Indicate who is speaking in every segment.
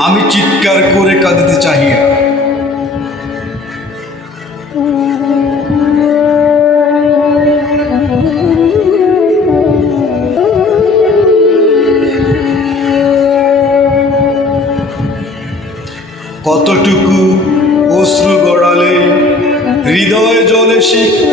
Speaker 1: আমি চিৎকার করে কাঁদিতে চাহিয়া কতটুকু অশ্রু গড়ালে হৃদয় জলে সিক্ত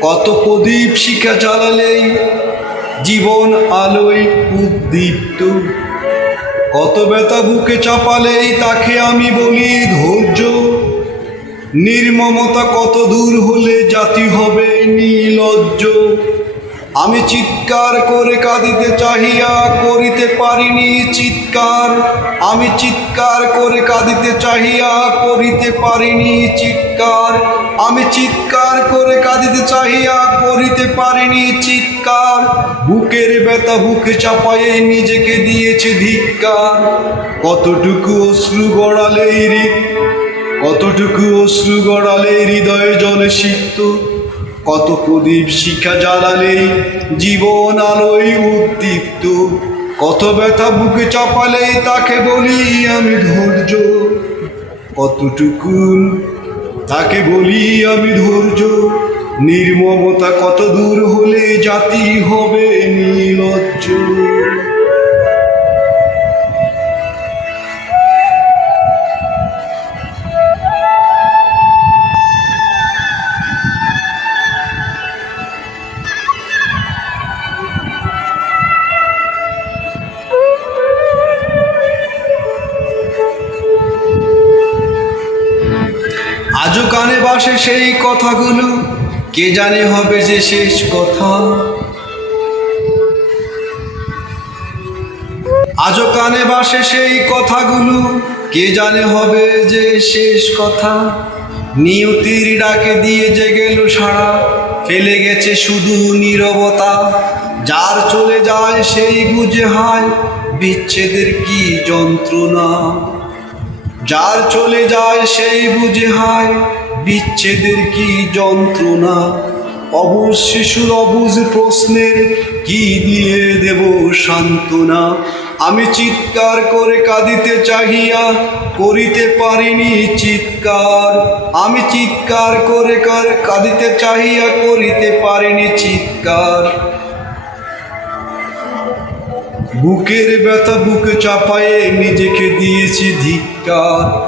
Speaker 1: কত প্রদীপ শিখা জ্বালালেই জীবন আলোয় উদ্দীপ্ত। কত ব্যথা বুকে চাপালেই তাকে আমি বলি ধৈর্য। নির্মমতা কত দূর হলে জাতি হবে আমি চিৎকার করে কাঁদিতে চাহিয়া করিতে পারিনি চিৎকার। আমি চিৎকার করে কাঁদিতে চাহিয়া করিতে পারিনি চিৎকার। আমি চিৎকার করে কাঁদিতে চাহিয়া করিতে পারিনি চিৎকার। বুকের ব্যথা বুকে চাপায়ে নিজেকে দিয়েছে ধিক্কার। কতটুকু অশ্রু গড়ালেই কতটুকু অশ্রু গড়ালে হৃদয়ে জলে সিক্ত কত প্রদীপ শিক্ষা জ্বালালে জীবন আলোয় উদ্দীপ্ত। কত ব্যথা বুকে চাপালেই তাকে বলি আমি ধৈর্য। কতটুকু তাকে বলি আমি ধৈর্য। নির্মমতা কত দূর হলে জাতি হবে বাসে সেই কথাগুলো, কে জানে হবে যে শেষ কথা? আজও কানে বাসে সেই কথাগুলো, কে জানে হবে যে শেষ কথা? নিয়তির ডাকে দিয়ে যে গেল সারা, ফেলে গেছে শুধু নীরবতা। যার চলে যায় সেই বুঝে হায় বিচ্ছেদের কি যন্ত্রণা? যার চলে যায় সেই বুঝে হায় বিচ্ছেদের কি যন্ত্রণা? অবুজ শিশুর অবুজ প্রশ্নের কি দিয়ে দেব সান্ত্বনা? আমি চিৎকার করে কাঁদিতে চাহিয়া করিতে পারিনি চিৎকার। আমি চিৎকার করে কাঁদিতে চাহিয়া করিতে পারিনি চিৎকার। বুকের ব্যথা বুকে চাপায়ে নিজেকে দিয়েছি ধিক্কার।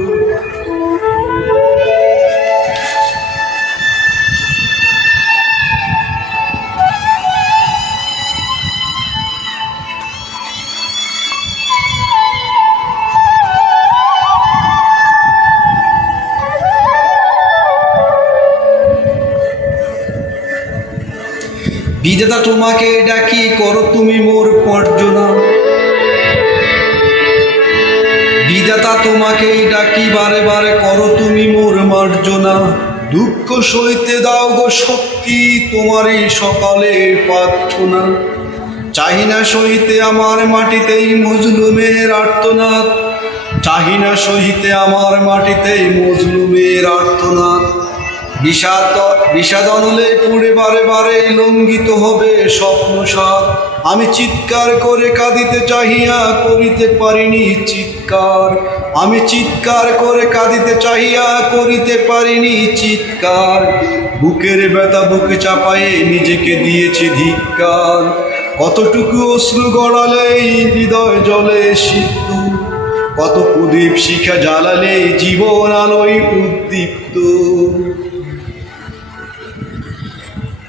Speaker 1: বিধাতা, তোমাকে ডাকি করো তুমি মোর পর্জনা বিধাতা তোমাকেই ডাকি বারে বারে করো তুমি মোর মার্জনা। দুঃখ সইতে দাও গো শক্তি, তোমারই সকালে প্রার্থনা। চাহি না সহিতে আমার মাটিতেই মজলুমের আর্তনাদ। চাহিনা সহিতে আমার মাটিতেই মজলুমের আর্তনাদ। বিষাদ বিষাদ অনলে পুড়ে বারে বারে লঙ্ঘিত হবে স্বপ্ন সাত আমি চিৎকার করে কাঁদিতে চাহিয়া করিতে পারিনি চিৎকার। আমি চিৎকার করে কাঁদিতে চাহিয়া করিতে পারিনি চিৎকার। বুকের ব্যথা বুকে চাপায়ে নিজেকে দিয়েছি ধিক্কার। কতটুকু অশ্রু গড়ালেই হৃদয় জলে সিদ্ধ। কত প্রদীপ শিখা জ্বালালে জীবন আলোয় উদ্দীপ্ত।